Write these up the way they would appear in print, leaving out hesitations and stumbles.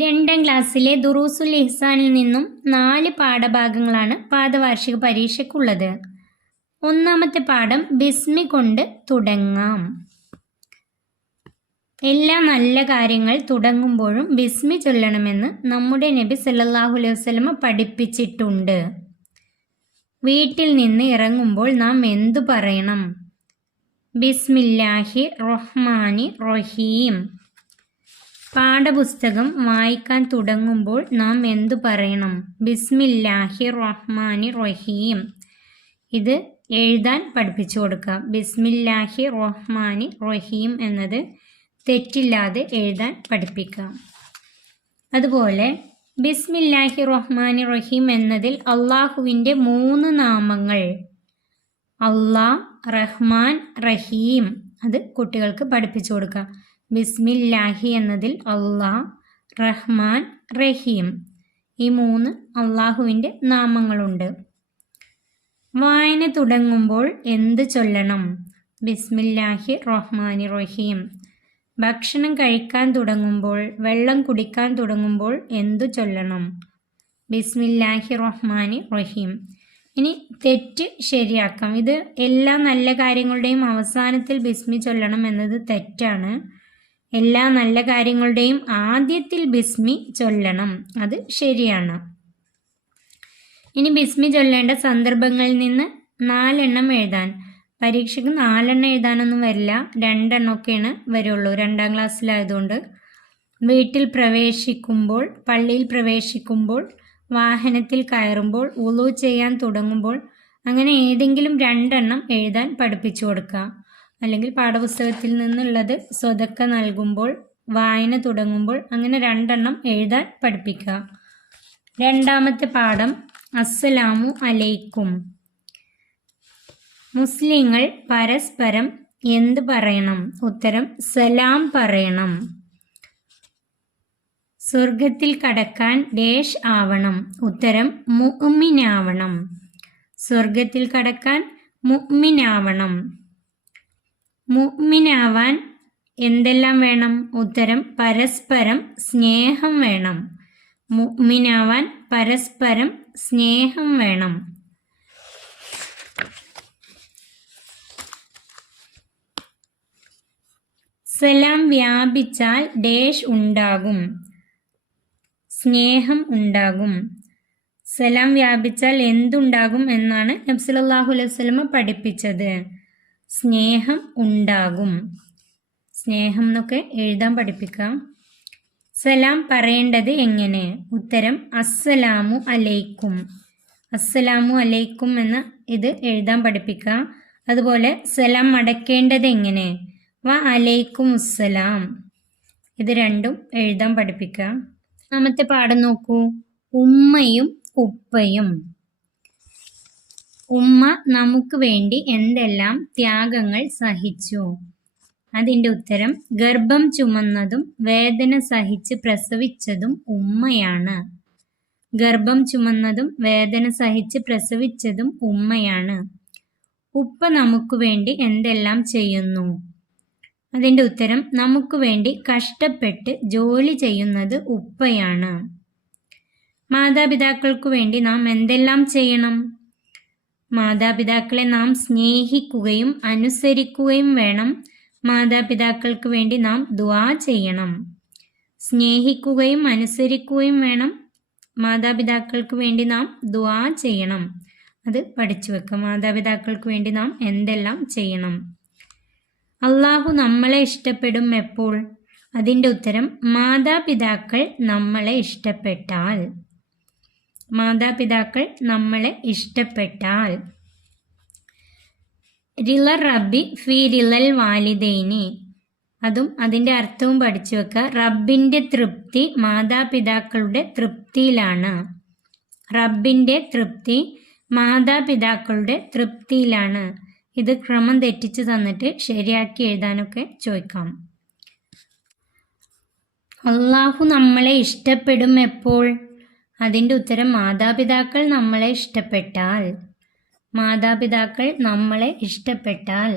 2ാം ക്ലാസ്സിലെ ദുറൂസുൽ ഇഹ്സാനിൽ നിന്നും 4 പാഠഭാഗങ്ങളാണ് പാദവാർഷിക പരീക്ഷയ്ക്കുള്ളത്. 1ാമത്തെ പാഠം ബിസ്മി കൊണ്ട് തുടങ്ങാം. എല്ലാ നല്ല കാര്യങ്ങൾ തുടങ്ങുമ്പോഴും ബിസ്മി ചൊല്ലണമെന്ന് നമ്മുടെ നബി സല്ലല്ലാഹു അലൈഹി വസല്ലമ പഠിപ്പിച്ചിട്ടുണ്ട്. വീട്ടിൽ നിന്ന് ഇറങ്ങുമ്പോൾ നാം എന്തു പറയണം? ബിസ്മില്ലാഹി റഹ്മാനി റഹീം. പാഠപുസ്തകം വായിക്കാൻ തുടങ്ങുമ്പോൾ നാം എന്തു പറയണം? ബിസ്മില്ലാഹി റഹ്മാനി റഹീം. ഇത് എഴുതാൻ പഠിപ്പിച്ചു കൊടുക്കാം. ബിസ്മില്ലാഹി റഹ്മാനി റഹീം എന്നത് തെറ്റില്ലാതെ എഴുതാൻ പഠിപ്പിക്കാം. അതുപോലെ ബിസ്മില്ലാഹി റഹ്മാനി റഹീം എന്നതിൽ അള്ളാഹുവിൻ്റെ 3 നാമങ്ങൾ അള്ളാഹ്, റഹ്മാൻ, റഹീം അത് കുട്ടികൾക്ക് പഠിപ്പിച്ചു കൊടുക്കാം. ബിസ്മില്ലാഹി എന്നതിൽ അള്ളാഹ്, റഹ്മാൻ, റഹീം ഈ 3 അള്ളാഹുവിൻ്റെ നാമങ്ങളുണ്ട്. വായന തുടങ്ങുമ്പോൾ എന്ത് ചൊല്ലണം? ബിസ്മില്ലാഹി റഹ്മാനി റഹീം. ഭക്ഷണം കഴിക്കാൻ തുടങ്ങുമ്പോൾ, വെള്ളം കുടിക്കാൻ തുടങ്ങുമ്പോൾ എന്തു ചൊല്ലണം? ബിസ്മില്ലാഹി റഹ്മാനി റഹീം. ഇനി തെറ്റ് ശരിയാക്കാം. ഇത് എല്ലാ നല്ല കാര്യങ്ങളുടെയും അവസാനത്തിൽ ബിസ്മി ചൊല്ലണം എന്നത് തെറ്റാണ്. എല്ലാ നല്ല കാര്യങ്ങളുടെയും ആദ്യത്തിൽ ബിസ്മി ചൊല്ലണം, അത് ശരിയാണ്. ഇനി ബിസ്മി ചൊല്ലേണ്ട സന്ദർഭങ്ങളിൽ നിന്ന് 4 എണ്ണം എഴുതാൻ. പരീക്ഷയ്ക്ക് 4 എണ്ണം എഴുതാനൊന്നും വരില്ല, 2 എണ്ണമൊക്കെയാണ് വരുള്ളൂ 2ാം ക്ലാസ്സിലായതുകൊണ്ട്. വീട്ടിൽ പ്രവേശിക്കുമ്പോൾ, പള്ളിയിൽ പ്രവേശിക്കുമ്പോൾ, വാഹനത്തിൽ കയറുമ്പോൾ, വുളു ചെയ്യാൻ തുടങ്ങുമ്പോൾ, അങ്ങനെ ഏതെങ്കിലും 2 എണ്ണം എഴുതാൻ പഠിപ്പിച്ചു കൊടുക്കുക. അല്ലെങ്കിൽ പാഠപുസ്തകത്തിൽ നിന്നുള്ളത് സ്വതക്ക നൽകുമ്പോൾ, വായന തുടങ്ങുമ്പോൾ അങ്ങനെ 2 എണ്ണം എഴുതാൻ പഠിപ്പിക്കുക. 2ാമത്തെ പാഠം അസ്സലാമു അലൈക്കും. മുസ്ലിങ്ങൾ പരസ്പരം എന്ത് പറയണം? ഉത്തരം സലാം പറയണം. സ്വർഗത്തിൽ കടക്കാൻ ഡേഷ് ആവണം? ഉത്തരം മുഅ്മിനാവണം. സ്വർഗത്തിൽ കടക്കാൻ മുഅ്മിനാവണം. മുഅ്മിനാവാൻ എന്തെല്ലാം വേണം? ഉത്തരം പരസ്പരം സ്നേഹം വേണം. മുഅ്മിനാവാൻ പരസ്പരം സ്നേഹം വേണം. സലാം വ്യാപിച്ചാൽ ഡേഷ് ഉണ്ടാകും? സ്നേഹം ഉണ്ടാകും. സലാം വ്യാപിച്ചാൽ എന്തുണ്ടാകും എന്നാണ് നബി സല്ലല്ലാഹു അലൈഹി വസല്ലമ പഠിപ്പിച്ചത്? സ്നേഹം ഉണ്ടാകും. സ്നേഹം എന്നൊക്കെ എഴുതാൻ പഠിപ്പിക്കാം. സലാം പറയേണ്ടത് എങ്ങനെ? ഉത്തരം അസ്സലാമു അലൈക്കും. അസ്സലാമു അലൈക്കും എന്ന് ഇത് എഴുതാൻ പഠിപ്പിക്കാം. അതുപോലെ സലാം മടക്കേണ്ടത് എങ്ങനെ? വ അലൈക്കും അസ്സലാം. ഇത് രണ്ടും എഴുതാൻ പഠിപ്പിക്കാം. 4ാമത്തെ പാഠം നോക്കൂ. ഉമ്മയും ഉപ്പയും. ഉമ്മ നമുക്ക് വേണ്ടി എന്തെല്ലാം ത്യാഗങ്ങൾ സഹിച്ചു? അതിൻ്റെ ഉത്തരം ഗർഭം ചുമന്നതും വേദന സഹിച്ച് പ്രസവിച്ചതും ഉമ്മയാണ്. ഗർഭം ചുമന്നതും വേദന സഹിച്ച് പ്രസവിച്ചതും ഉമ്മയാണ്. ഉപ്പ നമുക്ക് വേണ്ടി എന്തെല്ലാം ചെയ്യുന്നു? അതിൻ്റെ ഉത്തരം നമുക്ക് വേണ്ടി കഷ്ടപ്പെട്ട് ജോലി ചെയ്യുന്നത് ഉപ്പയാണ്. മാതാപിതാക്കൾക്കു വേണ്ടി നാം എന്തെല്ലാം ചെയ്യണം? മാതാപിതാക്കളെ നാം സ്നേഹിക്കുകയും അനുസരിക്കുകയും വേണം. മാതാപിതാക്കൾക്ക് വേണ്ടി നാം ദുആ ചെയ്യണം. സ്നേഹിക്കുകയും അനുസരിക്കുകയും വേണം. മാതാപിതാക്കൾക്ക് വേണ്ടി നാം ദുആ ചെയ്യണം. അത് പഠിച്ചു വെക്കാം. മാതാപിതാക്കൾക്ക് വേണ്ടി നാം എന്തെല്ലാം ചെയ്യണം? അള്ളാഹു നമ്മളെ ഇഷ്ടപ്പെടും എപ്പോൾ? അതിൻ്റെ ഉത്തരം മാതാപിതാക്കൾ നമ്മളെ ഇഷ്ടപ്പെട്ടാൽ. മാതാപിതാക്കൾ നമ്മളെ ഇഷ്ടപ്പെട്ടാൽ. റിള റബ്ബി ഫി റിളൽ വാലിദൈനി. അതും അതിൻ്റെ അർത്ഥവും പഠിച്ചു വെക്കുക. റബ്ബിൻ്റെ തൃപ്തി മാതാപിതാക്കളുടെ തൃപ്തിയിലാണ്. റബ്ബിൻ്റെ തൃപ്തി മാതാപിതാക്കളുടെ തൃപ്തിയിലാണ്. ഇത് ക്രമം തെറ്റിച്ച് തന്നിട്ട് ശരിയാക്കി എഴുതാനൊക്കെ ചോദിക്കാം. അള്ളാഹു നമ്മളെ ഇഷ്ടപ്പെടും എപ്പോൾ? അതിൻ്റെ ഉത്തരം മാതാപിതാക്കൾ നമ്മളെ ഇഷ്ടപ്പെട്ടാൽ. മാതാപിതാക്കൾ നമ്മളെ ഇഷ്ടപ്പെട്ടാൽ.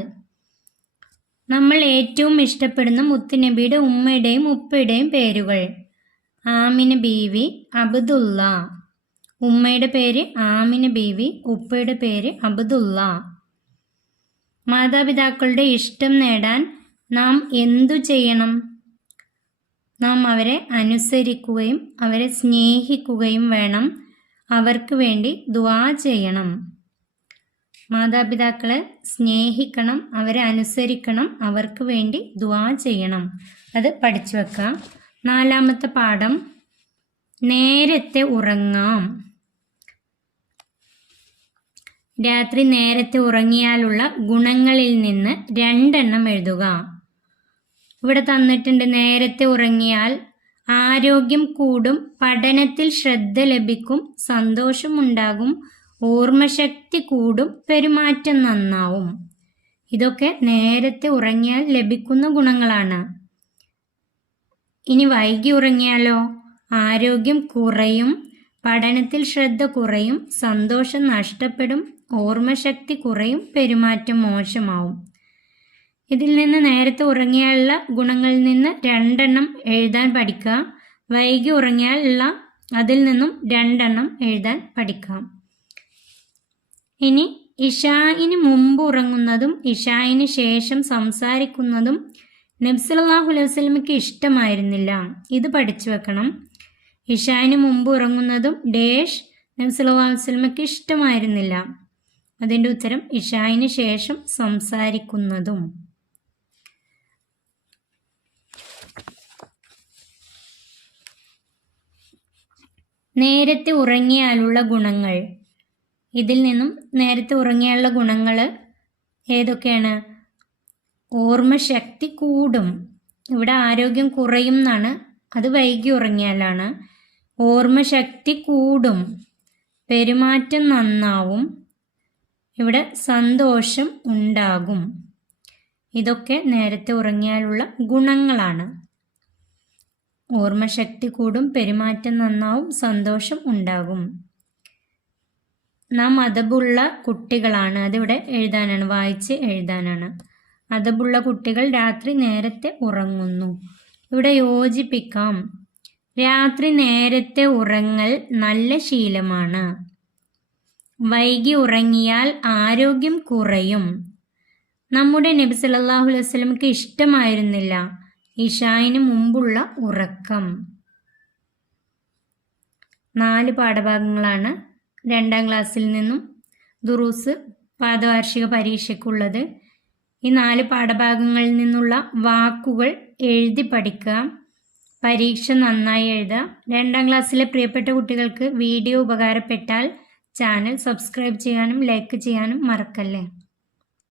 നമ്മൾ ഏറ്റവും ഇഷ്ടപ്പെടുന്ന മുത്തുനബിയുടെ ഉമ്മയുടെയും ഉപ്പയുടെയും പേരുകൾ. ആമിന ബീവി അബ്ദുള്ള. ഉമ്മയുടെ പേര് ആമിന ബീവി, ഉപ്പയുടെ പേര് അബ്ദുള്ള. മാതാപിതാക്കളുടെ ഇഷ്ടം നേടാൻ നാം എന്തു ചെയ്യണം? നാം അവരെ അനുസരിക്കുകയും അവരെ സ്നേഹിക്കുകയും വേണം. അവർക്ക് വേണ്ടി ദുആ ചെയ്യണം. മാതാപിതാക്കളെ സ്നേഹിക്കണം, അവരെ അനുസരിക്കണം, അവർക്ക് വേണ്ടി ദുആ ചെയ്യണം. അത് പഠിച്ചു വെക്കാം. 4ാമത്തെ പാഠം, നേരത്തെ ഉറങ്ങാം. രാത്രി നേരത്തെ ഉറങ്ങിയാലുള്ള ഗുണങ്ങളിൽ നിന്ന് 2 എഴുതുക. ഇവിടെ തന്നിട്ടുണ്ട്, നേരത്തെ ഉറങ്ങിയാൽ ആരോഗ്യം കൂടും, പഠനത്തിൽ ശ്രദ്ധ ലഭിക്കും, സന്തോഷമുണ്ടാകും, ഓർമ്മശക്തി കൂടും, പെരുമാറ്റം നന്നാവും. ഇതൊക്കെ നേരത്തെ ഉറങ്ങിയാൽ ലഭിക്കുന്ന ഗുണങ്ങളാണ്. ഇനി വൈകി ഉറങ്ങിയാലോ? ആരോഗ്യം കുറയും, പഠനത്തിൽ ശ്രദ്ധ കുറയും, സന്തോഷം നഷ്ടപ്പെടും, ഓർമ്മശക്തി കുറയും, പെരുമാറ്റം മോശമാവും. ഇതിൽ നിന്ന് നേരത്തെ ഉറങ്ങിയാലുള്ള ഗുണങ്ങളിൽ നിന്ന് 2 എഴുതാൻ പഠിക്കുക. വൈകി ഉറങ്ങിയാലുള്ള അതിൽ നിന്നും 2 എഴുതാൻ പഠിക്കാം. ഇനി ഇശാഇന് മുമ്പ് ഉറങ്ങുന്നതും ഇശാഇന് ശേഷം സംസാരിക്കുന്നതും നബി സല്ലല്ലാഹു അലൈഹി വസല്ലമയ്ക്ക് ഇഷ്ടമായിരുന്നില്ല. ഇത് പഠിച്ചു വെക്കണം. ഇശാഇന് മുമ്പ് ഉറങ്ങുന്നതും ഡേഷ് നബി സല്ലല്ലാഹു അലൈഹി വസല്ലമയ്ക്ക് ഇഷ്ടമായിരുന്നില്ല. അതിൻ്റെ ഉത്തരം ഇശാഇന് ശേഷം സംസാരിക്കുന്നതും. നേരത്തെ ഉറങ്ങിയാലുള്ള ഗുണങ്ങൾ. ഇതിൽ നിന്നും നേരത്തെ ഉറങ്ങിയാലുള്ള ഗുണങ്ങൾ ഏതൊക്കെയാണ്? ഓർമ്മശക്തി കൂടും. ഇവിടെ ആരോഗ്യം കുറയും എന്നാണ്, അത് വൈകി ഉറങ്ങിയാലാണ്. ഓർമ്മശക്തി കൂടും, പെരുമാറ്റം നന്നാവും, ഇവിടെ സന്തോഷം ഉണ്ടാകും. ഇതൊക്കെ നേരത്തെ ഉറങ്ങിയാലുള്ള ഗുണങ്ങളാണ്. ഓർമ്മശക്തി കൂടും, പെരുമാറ്റം നന്നാവും, സന്തോഷം ഉണ്ടാകും. നാം അദബുള്ള കുട്ടികളാണ്. അതിവിടെ എഴുതാനാണ്, വായിച്ച് എഴുതാനാണ്. അദബുള്ള കുട്ടികൾ രാത്രി നേരത്തെ ഉറങ്ങുന്നു. ഇവിടെ യോജിപ്പിക്കാം. രാത്രി നേരത്തെ ഉറങ്ങൽ നല്ല ശീലമാണ്. വൈകി ഉറങ്ങിയാൽ ആരോഗ്യം കുറയും. നമ്മുടെ നബി സല്ലല്ലാഹു അലൈഹി വസല്ലമയ്ക്ക് ഇഷ്ടമായിരുന്നില്ല ഇശാഇന് മുമ്പുള്ള ഉറക്കം. 4 പാഠഭാഗങ്ങളാണ് 2ാം ക്ലാസ്സിൽ നിന്നും ദുറൂസ് പാദവാർഷിക പരീക്ഷയ്ക്കുള്ളത്. ഈ 4 പാഠഭാഗങ്ങളിൽ നിന്നുള്ള വാക്കുകൾ എഴുതി പഠിക്കുക. പരീക്ഷ നന്നായി എഴുതുക. 2ാം ക്ലാസ്സിലെ പ്രിയപ്പെട്ട കുട്ടികൾക്ക് വീഡിയോ ഉപകാരപ്പെട്ടാൽ ചാനൽ സബ്സ്ക്രൈബ് ചെയ്യാനും ലൈക്ക് ചെയ്യാനും മറക്കല്ലേ.